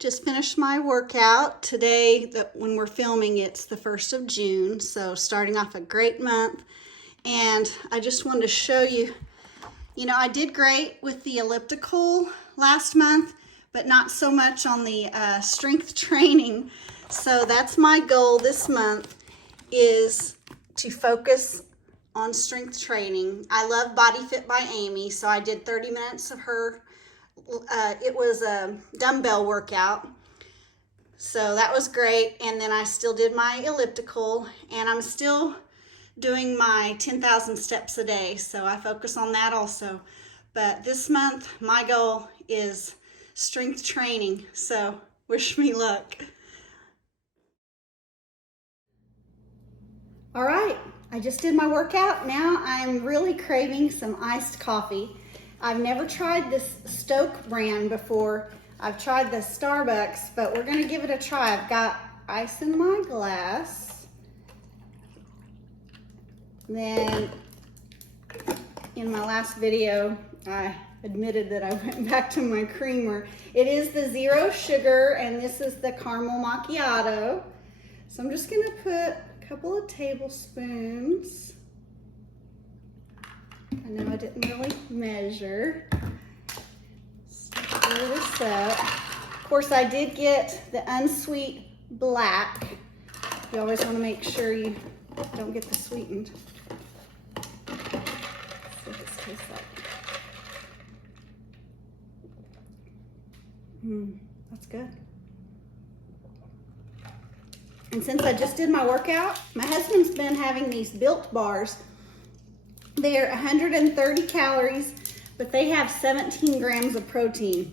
Just finished my workout. Today, when we're filming, it's the 1st of June, so starting off a great month. And I just wanted to show you, I did great with the elliptical last month, but not so much on the strength training. So that's my goal this month, is to focus on strength training. I love Body Fit by Amy, so I did 30 minutes of her. It was a dumbbell workout, so that was great. And then I still did my elliptical, and I'm still doing my 10,000 steps a day, so I focus on that also. But this month my goal is strength training, so wish me luck. All right, I just did my workout. Now I'm really craving some iced coffee. I've never tried this Stoke brand before. I've tried the Starbucks, but we're gonna give it a try. I've got ice in my glass. Then in my last video, I admitted that I went back to my creamer. It is the 0 sugar, and this is the caramel macchiato. So I'm just gonna put a couple of tablespoons. I know I didn't really measure. Stir this up. Of course, I did get the unsweet black. You always want to make sure you don't get the sweetened. Let's see what this tastes like. That's good. And since I just did my workout, my husband's been having these Built bars. They're 130 calories, but they have 17 grams of protein.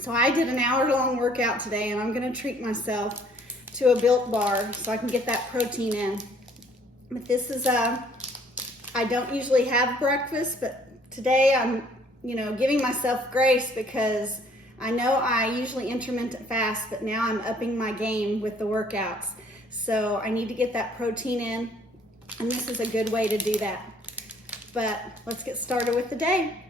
So I did an hour-long workout today, and I'm gonna treat myself to a Built bar so I can get that protein in. But this is I don't usually have breakfast, but today I'm, giving myself grace because I know I usually intermittent fast, but now I'm upping my game with the workouts. So I need to get that protein in, and this is a good way to do that. But let's get started with the day.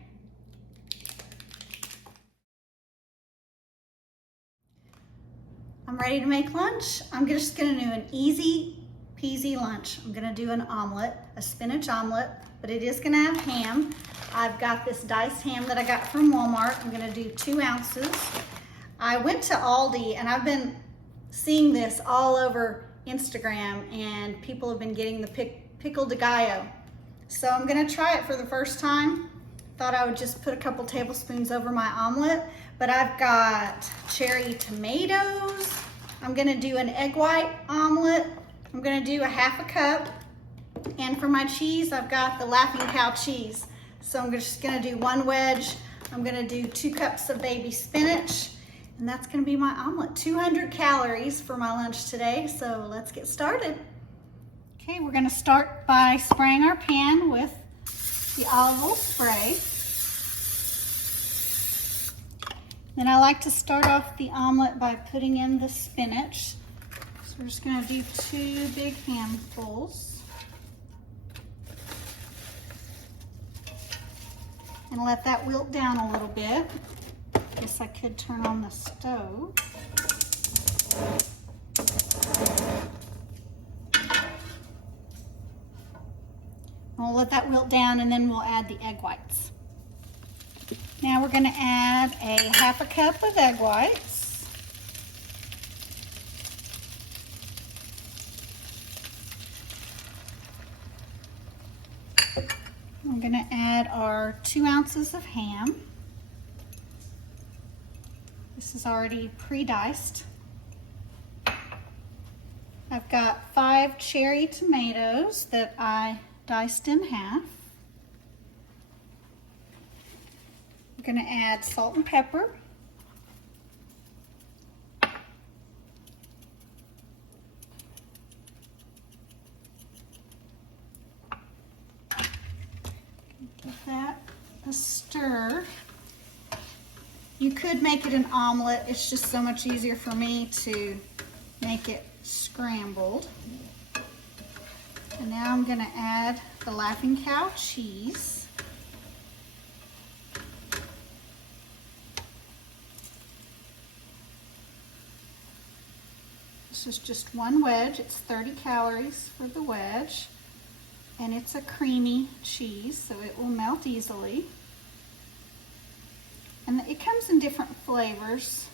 I'm ready to make lunch. I'm just gonna do an easy peasy lunch. I'm gonna do an omelet, a spinach omelet, but it is gonna have ham. I've got this diced ham that I got from Walmart. I'm gonna do 2 ounces. I went to Aldi, and I've been seeing this all over Instagram, and people have been getting the pickle de gallo. So I'm gonna try it for the first time. Thought I would just put a couple tablespoons over my omelet, but I've got cherry tomatoes. I'm gonna do an egg white omelet. I'm gonna do a 1/2 cup. And for my cheese, I've got the Laughing Cow cheese. So I'm just gonna do 1 wedge. I'm gonna do 2 cups of baby spinach, and that's gonna be my omelet. 200 calories for my lunch today, so let's get started. Okay, we're gonna start by spraying our pan with the olive oil spray. Then I like to start off the omelet by putting in the spinach. So we're just gonna do 2 big handfuls. And let that wilt down a little bit. Guess I could turn on the stove. We'll let that wilt down, and then we'll add the egg whites. Now we're gonna add a 1/2 cup of egg whites. I'm gonna add our 2 ounces of ham. This is already pre-diced. I've got 5 cherry tomatoes that I diced in half. I'm gonna add salt and pepper. Give that a stir. You could make it an omelet. It's just so much easier for me to make it scrambled. And now I'm gonna add the Laughing Cow cheese. This is just one wedge. It's 30 calories for the wedge. And it's a creamy cheese, so it will melt easily. And it comes in different flavors.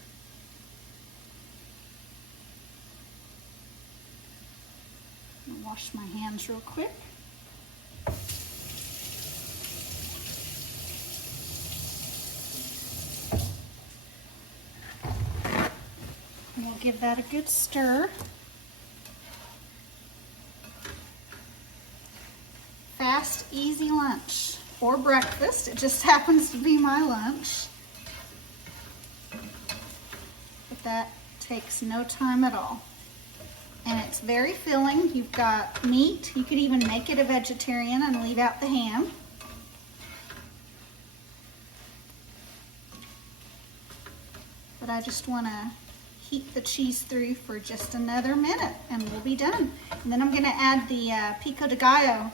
I'm gonna wash my hands real quick. And we'll give that a good stir. Fast, easy lunch or breakfast. It just happens to be my lunch. But that takes no time at all. And it's very filling. You've got meat. You could even make it a vegetarian and leave out the ham. But I just want to heat the cheese through for just another minute and we'll be done. And then I'm going to add the pico de gallo,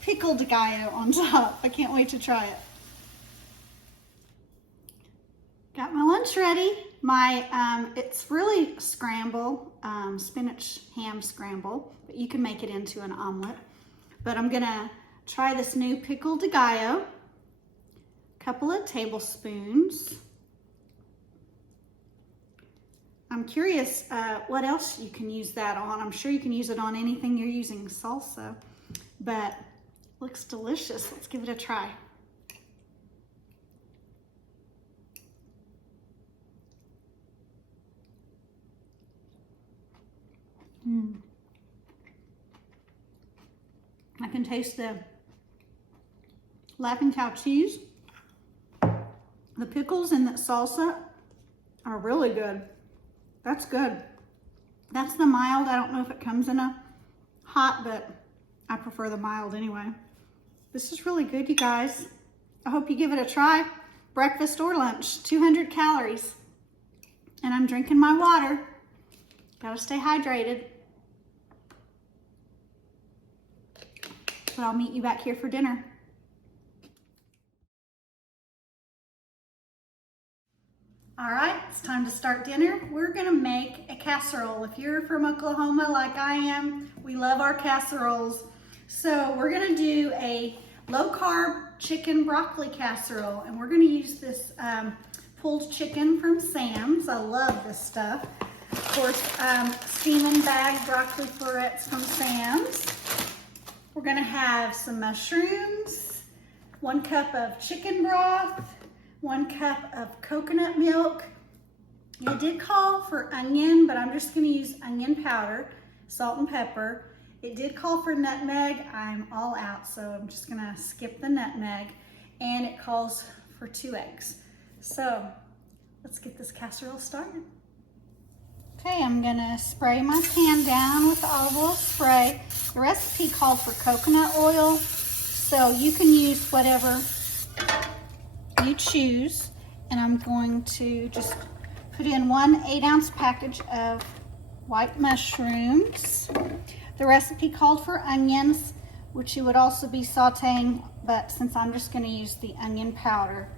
pickled gallo on top. I can't wait to try it. Got my lunch ready. It's really scramble, spinach ham scramble, but you can make it into an omelet. But I'm gonna try this new pickle de gallo, a couple of tablespoons. I'm curious what else you can use that on. I'm sure you can use it on anything you're using salsa, but looks delicious. Let's give it a try. I can taste the Laughing Cow cheese. The pickles and the salsa are really good. That's good. That's the mild. I don't know if it comes in a hot, but I prefer the mild anyway. This is really good, you guys. I hope you give it a try. Breakfast or lunch, 200 calories. And I'm drinking my water. Gotta stay hydrated. But I'll meet you back here for dinner. All right, it's time to start dinner. We're gonna make a casserole. If you're from Oklahoma like I am, we love our casseroles. So we're gonna do a low-carb chicken broccoli casserole, and we're gonna use this pulled chicken from Sam's. I love this stuff. Of course, steaming bag broccoli florets from Sam's. We're gonna have some mushrooms, 1 cup of chicken broth, 1 cup of coconut milk. It did call for onion, but I'm just gonna use onion powder, salt and pepper. It did call for nutmeg. I'm all out, so I'm just gonna skip the nutmeg. And it calls for 2 eggs. So let's get this casserole started. Okay, I'm gonna spray my pan down with the olive oil spray. The recipe called for coconut oil, so you can use whatever you choose. And I'm going to just put in 1 8-ounce package of white mushrooms. The recipe called for onions, which you would also be sauteing, but since I'm just gonna use the onion powder,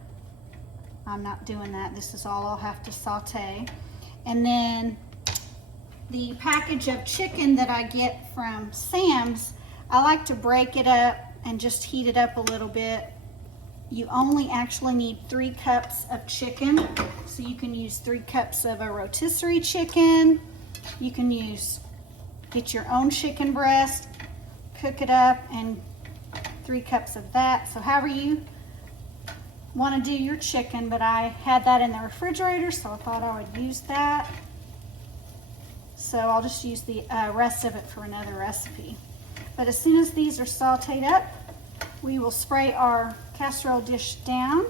I'm not doing that. This is all I'll have to saute. And then the package of chicken that I get from Sam's, I like to break it up and just heat it up a little bit. You only actually need 3 cups of chicken. So you can use 3 cups of a rotisserie chicken. You can get your own chicken breast, cook it up, and 3 cups of that. So however you want to do your chicken, but I had that in the refrigerator, so I thought I would use that. So I'll just use the rest of it for another recipe. But as soon as these are sauteed up, we will spray our casserole dish down,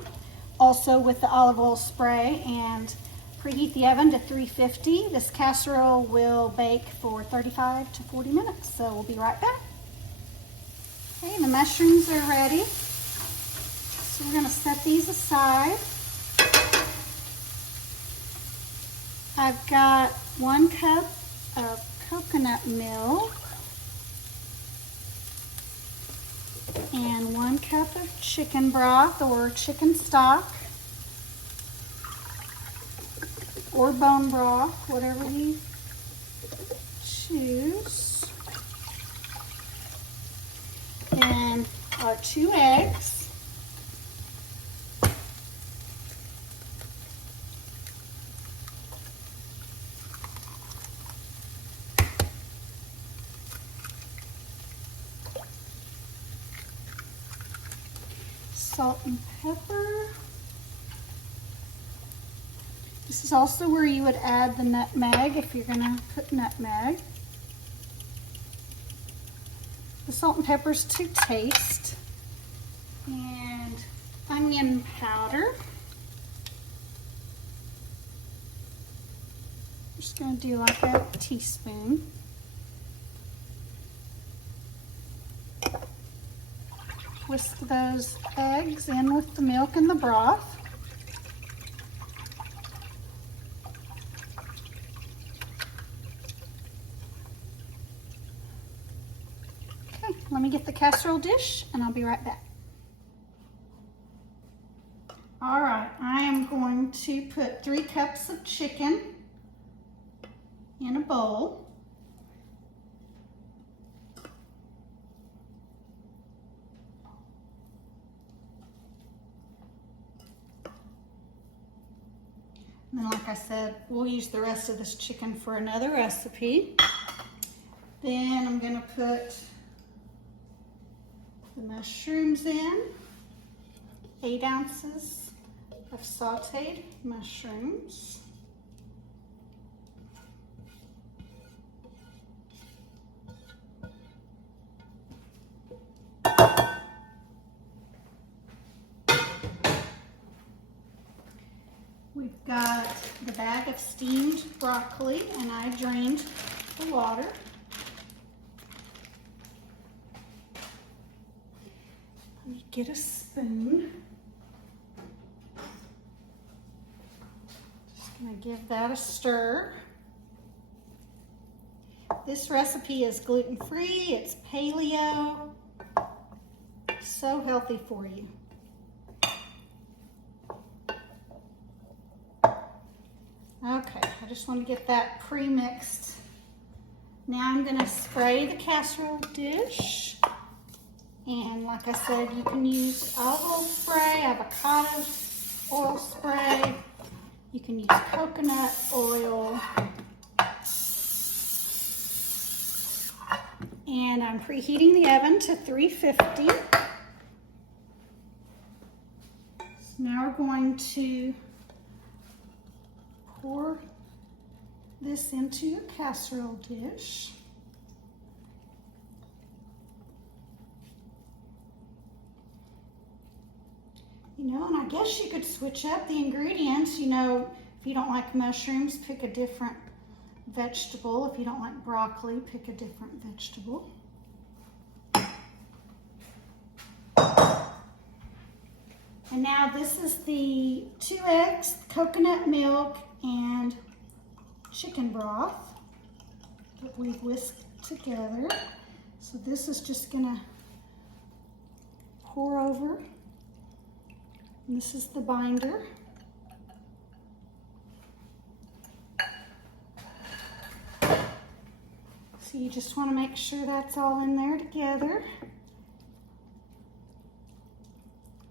also with the olive oil spray, and preheat the oven to 350. This casserole will bake for 35 to 40 minutes, so we'll be right back. Okay, the mushrooms are ready. So we're gonna set these aside. I've got 1 cup of coconut milk and 1 cup of chicken broth or chicken stock or bone broth, whatever you twos. And our 2 eggs. Salt and pepper. This is also where you would add the nutmeg if you're going to put nutmeg. The salt and pepper's to taste. And onion powder. I'm just going to do like a teaspoon. Whisk those eggs in with the milk and the broth. Okay, let me get the casserole dish and I'll be right back. All right, I am going to put 3 cups of chicken in a bowl. And then, like I said, we'll use the rest of this chicken for another recipe. Then I'm going to put the mushrooms in, 8 ounces of sauteed mushrooms. We've got the bag of steamed broccoli, and I drained the water. Let me get a spoon. Just gonna give that a stir. This recipe is gluten-free, it's paleo, so healthy for you. Okay, I just want to get that pre-mixed. Now I'm going to spray the casserole dish. And like I said, you can use olive oil spray, avocado oil spray. You can use coconut oil. And I'm preheating the oven to 350. So now we're going to pour this into a casserole dish. You know, and I guess you could switch up the ingredients. You know, if you don't like mushrooms, pick a different vegetable. If you don't like broccoli, pick a different vegetable. And now this is the 2 eggs, coconut milk, and chicken broth that we've whisked together. So this is just gonna pour over. And this is the binder. So you just want to make sure that's all in there together.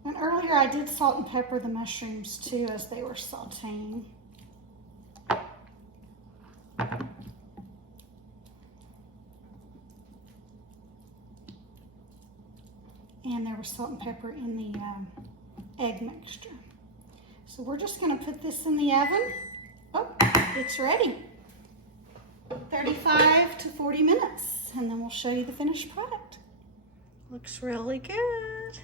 And earlier I did salt and pepper the mushrooms too as they were sauteing. And there was salt and pepper in the egg mixture. So we're just going to put this in the oven. Oh, it's ready. 35 to 40 minutes, and then we'll show you the finished product. Looks really good.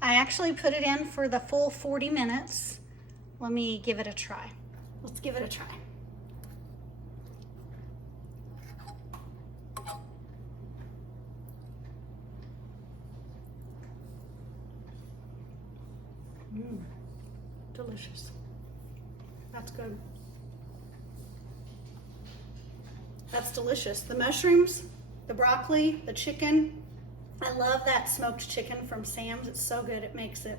I actually put it in for the full 40 minutes. Let me give it a try. Let's give it a try. Delicious. That's good. That's delicious. The mushrooms, the broccoli, the chicken. I love that smoked chicken from Sam's. It's so good. It makes it,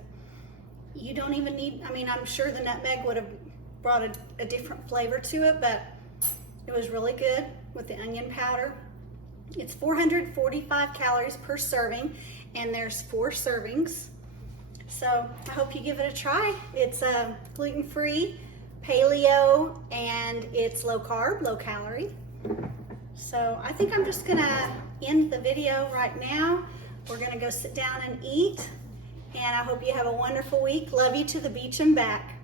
you don't even need, I mean, I'm sure the nutmeg would have brought a different flavor to it, but It was really good with the onion powder. It's 445 calories per serving, and there's 4 servings. So I hope you give it a try. It's gluten-free, paleo, and it's low carb, low calorie. So I think I'm just gonna end the video right now. We're gonna go sit down and eat, and I hope you have a wonderful week. Love you to the beach and back.